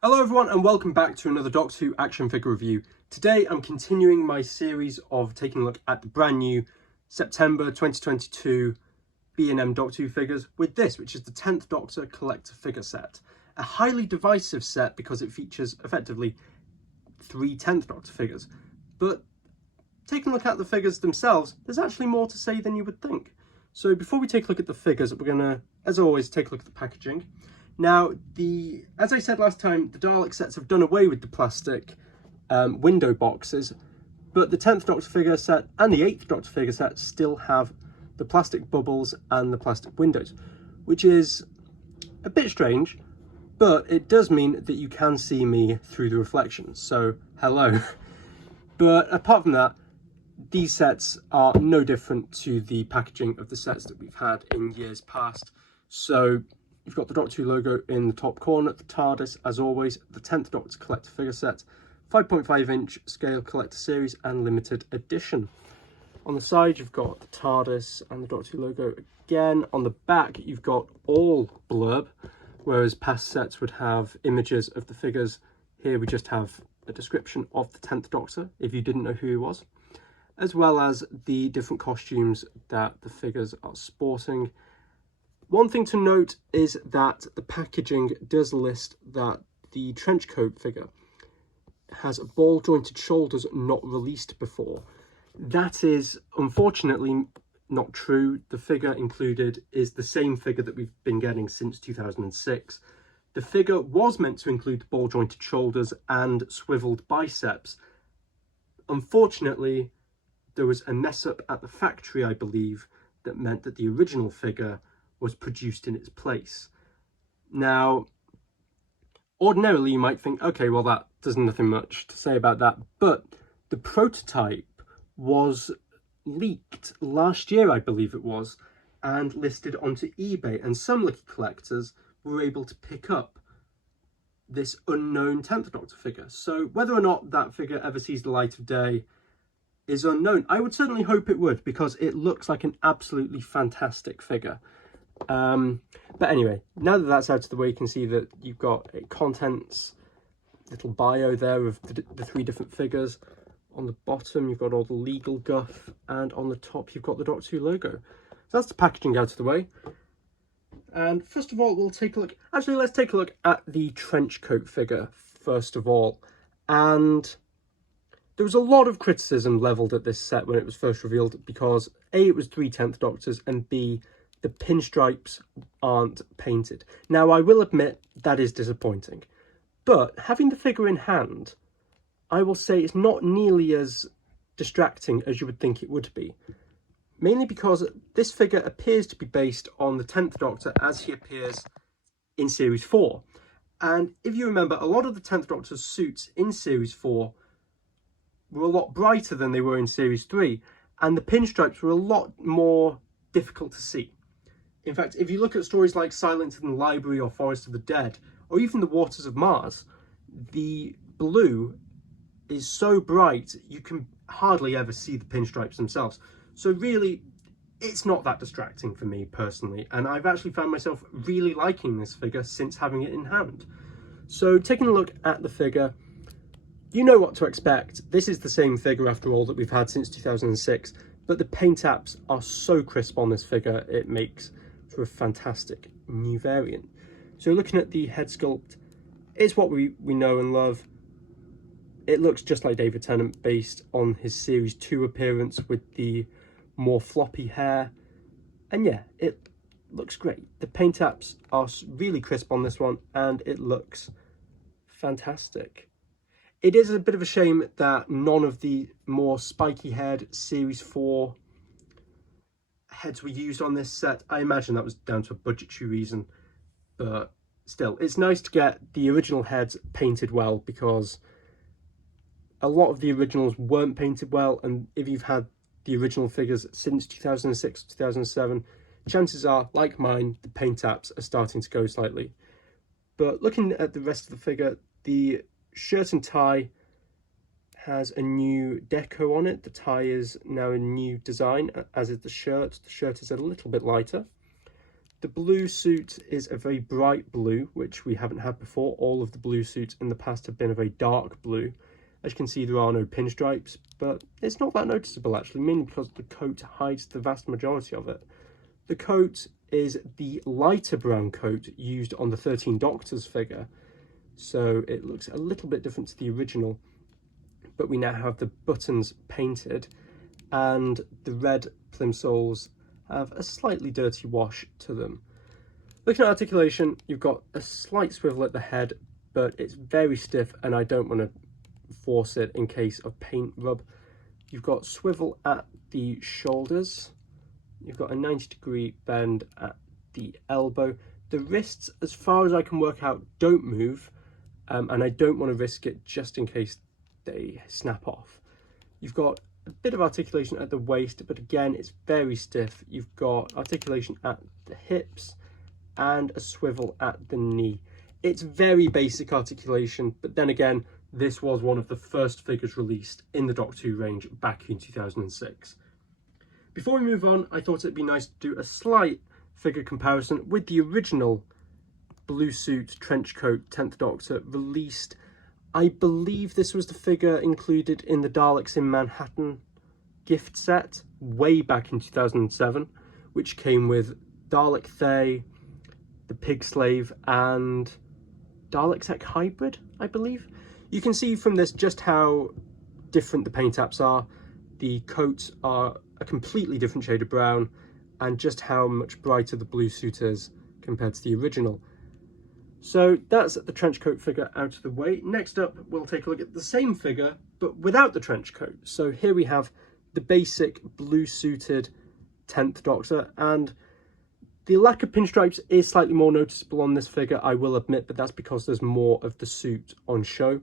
Hello everyone and welcome back to another Doctor Who action figure review. Today I'm continuing my series of taking a look at the brand new September 2022 B&M Doctor Who figures with this, which is the 10th Doctor collector figure set. A highly divisive set because it features effectively three 10th Doctor figures. But taking a look at the figures themselves, there's actually more to say than you would think. So before we take a look at the figures, we're going to, as always, take a look at the packaging. Now, as I said last time, the Dalek sets have done away with the plastic window boxes, but the 10th Doctor figure set and the 8th Doctor figure set still have the plastic bubbles and the plastic windows, which is a bit strange, but it does mean that you can see me through the reflections, so hello. But apart from that, these sets are no different to the packaging of the sets that we've had in years past. So you've got the Doctor Who logo in the top corner, the TARDIS, as always, the 10th Doctor collector figure set, 5.5-inch scale collector series and limited edition. On the side, you've got the TARDIS and the Doctor Who logo again. On the back, you've got all blurb, whereas past sets would have images of the figures. Here we just have a description of the 10th Doctor, if you didn't know who he was, as well as the different costumes that the figures are sporting. One thing to note is that the packaging does list that the trenchcoat figure has ball jointed shoulders not released before. That is unfortunately not true. The figure included is the same figure that we've been getting since 2006. The figure was meant to include the ball jointed shoulders and swiveled biceps. Unfortunately, there was a mess up at the factory, I believe, that meant that the original figure was produced in its place. Now, ordinarily you might think, okay, well, there's nothing much to say about that, but the prototype was leaked last year, I believe it was, and listed onto eBay, and some lucky collectors were able to pick up this unknown 10th Doctor figure. So whether or not that figure ever sees the light of day is unknown. I would certainly hope it would, because it looks like an absolutely fantastic figure. But anyway, now that that's out of the way, you can see that you've got a contents little bio there of the three different figures. On the bottom you've got all the legal guff, and on the top you've got the Doctor Who logo. So that's the packaging out of the way. And first of all, we'll take a look, actually let's take a look at the trenchcoat figure first of all. And there was a lot of criticism levelled at this set when it was first revealed, because A, it was three 10th Doctors, and B, the pinstripes aren't painted. Now, I will admit that is disappointing, but having the figure in hand, I will say it's not nearly as distracting as you would think it would be. Mainly because this figure appears to be based on the 10th Doctor as he appears in Series 4. And if you remember, a lot of the 10th Doctor's suits in Series 4 were a lot brighter than they were in Series 3, and the pinstripes were a lot more difficult to see. In fact, if you look at stories like Silence in the Library or Forest of the Dead, or even The Waters of Mars, the blue is so bright you can hardly ever see the pinstripes themselves. So really, it's not that distracting for me personally, and I've actually found myself really liking this figure since having it in hand. So taking a look at the figure, you know what to expect. This is the same figure after all that we've had since 2006, but the paint apps are so crisp on this figure, it makes for a fantastic new variant. So looking at the head sculpt, it's what we know and love. It looks just like David Tennant based on his Series 2 appearance with the more floppy hair. And yeah, it looks great. The paint apps are really crisp on this one, and it looks fantastic. It is a bit of a shame that none of the more spiky head Series 4 heads were used on this set. I imagine that was down to a budgetary reason, but still, it's nice to get the original heads painted well, because a lot of the originals weren't painted well, and if you've had the original figures since 2006 2007, chances are, like mine, the paint apps are starting to go slightly. But looking at the rest of the figure, the shirt and tie has a new deco on it. The tie is now a new design, as is the shirt. The shirt is a little bit lighter. The blue suit is a very bright blue, which we haven't had before. All of the blue suits in the past have been a very dark blue. As you can see, there are no pinstripes, but it's not that noticeable actually, mainly because the coat hides the vast majority of it. The coat is the lighter brown coat used on the 13 Doctors figure, so it looks a little bit different to the original, but we now have the buttons painted and the red plimsolls have a slightly dirty wash to them. Looking at articulation, you've got a slight swivel at the head, but it's very stiff and I don't want to force it in case of paint rub. You've got swivel at the shoulders, you've got a 90-degree bend at the elbow. The wrists, as far as I can work out, don't move, and I don't want to risk it just in case they snap off. You've got a bit of articulation at the waist, but again it's very stiff. You've got articulation at the hips and a swivel at the knee. It's very basic articulation, but then again, this was one of the first figures released in the Doctor Who range back in 2006. Before we move on, I thought it'd be nice to do a slight figure comparison with the original blue suit trench coat 10th Doctor released. I believe this was the figure included in the Daleks in Manhattan gift set way back in 2007, which came with Dalek Thay, the Pig Slave, and Dalek Tech Hybrid, I believe. You can see from this just how different the paint apps are. The coats are a completely different shade of brown, and just how much brighter the blue suit is compared to the original. So that's the trench coat figure out of the way. Next up, we'll take a look at the same figure, but without the trench coat. So here we have the basic blue suited 10th Doctor, and the lack of pinstripes is slightly more noticeable on this figure, I will admit, but that's because there's more of the suit on show.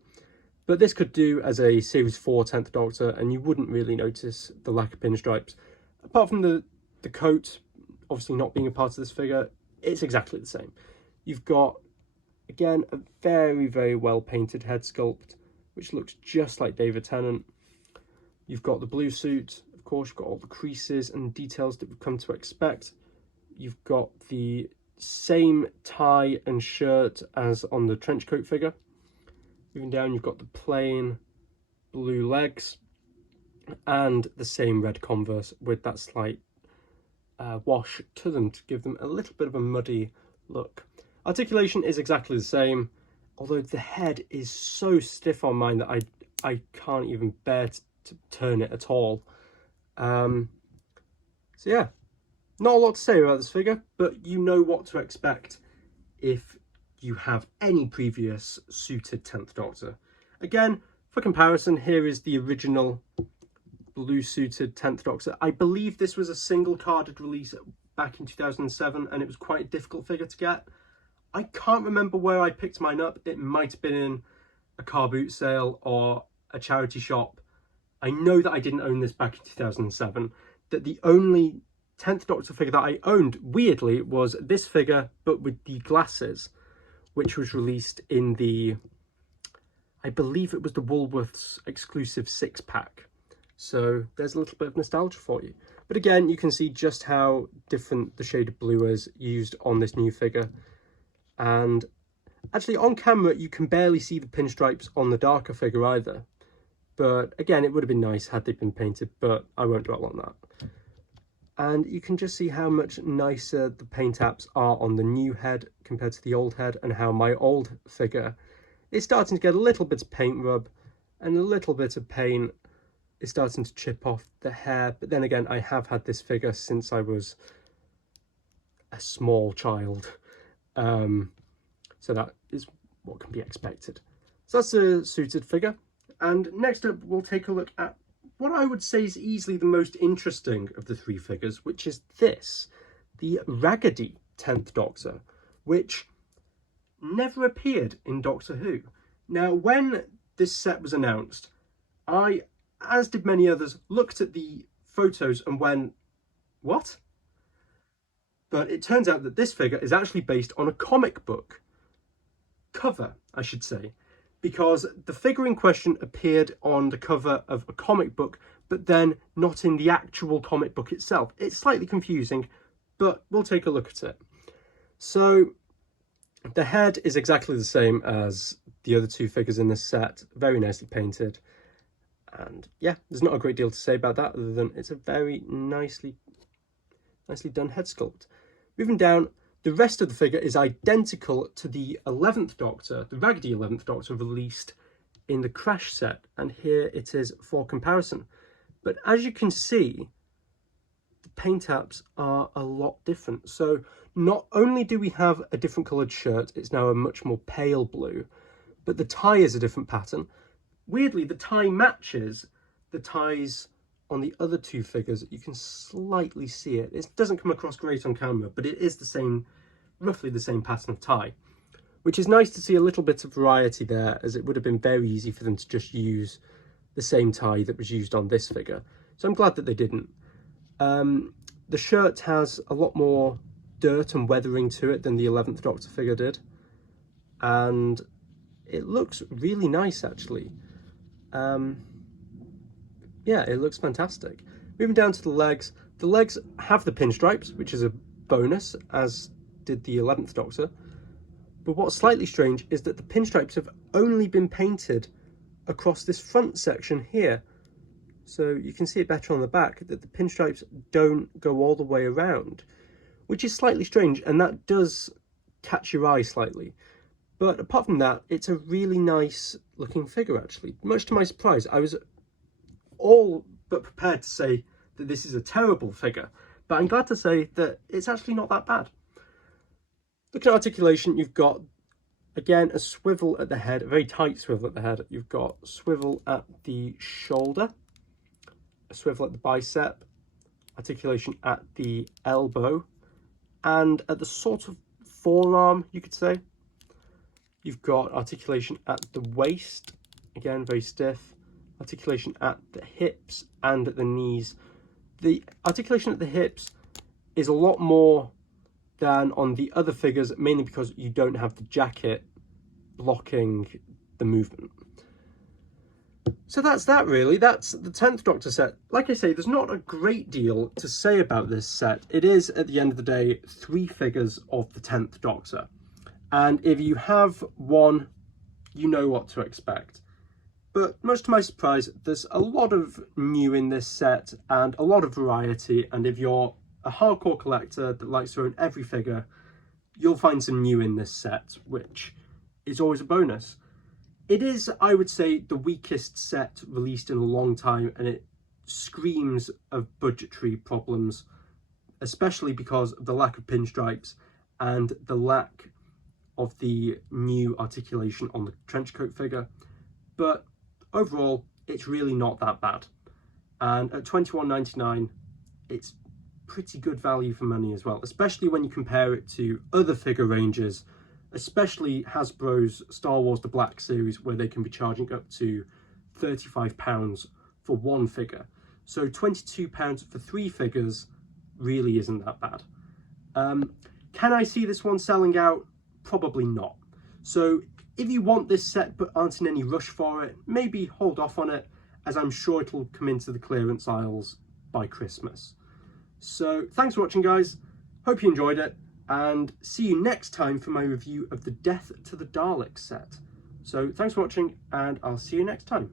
But this could do as a Series 4 10th Doctor, and you wouldn't really notice the lack of pinstripes. Apart from the coat, obviously not being a part of this figure, it's exactly the same. You've got, again, a very, very well painted head sculpt, which looks just like David Tennant. You've got the blue suit, of course, you've got all the creases and details that we've come to expect. You've got the same tie and shirt as on the trench coat figure. Moving down, you've got the plain blue legs and the same red Converse with that slight wash to them to give them a little bit of a muddy look. Articulation is exactly the same, although the head is so stiff on mine that I can't even bear to turn it at all. So yeah, not a lot to say about this figure, but you know what to expect if you have any previous suited 10th Doctor. Again, for comparison, here is the original blue suited 10th Doctor. I believe this was a single carded release back in 2007, and it was quite a difficult figure to get. I can't remember where I picked mine up. It might have been in a car boot sale or a charity shop. I know that I didn't own this back in 2007, that the only 10th Doctor figure that I owned, weirdly, was this figure, but with the glasses, which was released in the, I believe it was the Woolworths exclusive 6-pack. So there's a little bit of nostalgia for you. But again, you can see just how different the shade of blue is used on this new figure. And actually on camera, you can barely see the pinstripes on the darker figure either. But again, it would have been nice had they been painted, but I won't dwell on that. And you can just see how much nicer the paint apps are on the new head compared to the old head, and how my old figure is starting to get a little bit of paint rub and a little bit of paint is starting to chip off the hair. But then again, I have had this figure since I was a small child. So that is what can be expected. So that's a suited figure. And next up, we'll take a look at what I would say is easily the most interesting of the three figures, which is this, the Raggedy 10th Doctor, which never appeared in Doctor Who. Now, when this set was announced, I, as did many others, looked at the photos and went, what? But it turns out that this figure is actually based on a comic book cover, I should say, because the figure in question appeared on the cover of a comic book, but then not in the actual comic book itself. It's slightly confusing, but we'll take a look at it. So the head is exactly the same as the other two figures in this set, very nicely painted. And yeah, there's not a great deal to say about that other than it's a very nicely done head sculpt. Moving down, the rest of the figure is identical to the 11th Doctor, the Raggedy 11th Doctor released in the Crash set, and here it is for comparison. But as you can see, the paint apps are a lot different. So not only do we have a different coloured shirt, it's now a much more pale blue, but the tie is a different pattern. Weirdly, the tie matches the ties on the other two figures. You can slightly see it. It doesn't come across great on camera, but it is the same, roughly the same pattern of tie, which is nice to see a little bit of variety there, as it would have been very easy for them to just use the same tie that was used on this figure. So I'm glad that they didn't. The shirt has a lot more dirt and weathering to it than the 11th Doctor figure did, and it looks really nice actually. Yeah, it looks fantastic. Moving down to the legs have the pinstripes, which is a bonus, as did the 11th Doctor. But what's slightly strange is that the pinstripes have only been painted across this front section here. So you can see it better on the back, that the pinstripes don't go all the way around, which is slightly strange, and that does catch your eye slightly. But apart from that, it's a really nice looking figure actually. Much to my surprise, I was all but prepared to say that this is a terrible figure, but I'm glad to say that it's actually not that bad. Looking at articulation, you've got, again, a swivel at the head, a very tight swivel at the head. You've got swivel at the shoulder, a swivel at the bicep, articulation at the elbow, and at the sort of forearm, you could say. You've got articulation at the waist, again, very stiff. Articulation at the hips and at the knees. The articulation at the hips is a lot more than on the other figures, mainly because you don't have the jacket blocking the movement. So that's that really. That's the 10th Doctor set. Like I say, there's not a great deal to say about this set. It is, at the end of the day, 3 figures of the 10th Doctor. And if you have one, you know what to expect. But much to my surprise, there's a lot of new in this set and a lot of variety. And if you're a hardcore collector that likes to own every figure, you'll find some new in this set, which is always a bonus. It is, I would say, the weakest set released in a long time, and it screams of budgetary problems, especially because of the lack of pinstripes and the lack of the new articulation on the trenchcoat figure. But overall, it's really not that bad. And at $21.99, it's pretty good value for money as well, especially when you compare it to other figure ranges, especially Hasbro's Star Wars The Black Series, where they can be charging up to £35 for one figure. So £22 for 3 figures really isn't that bad. Can I see this one selling out? Probably not. So if you want this set but aren't in any rush for it, maybe hold off on it, as I'm sure it'll come into the clearance aisles by Christmas. So thanks for watching, guys. Hope you enjoyed it, and see you next time for my review of the Death to the Daleks set. So thanks for watching, and I'll see you next time.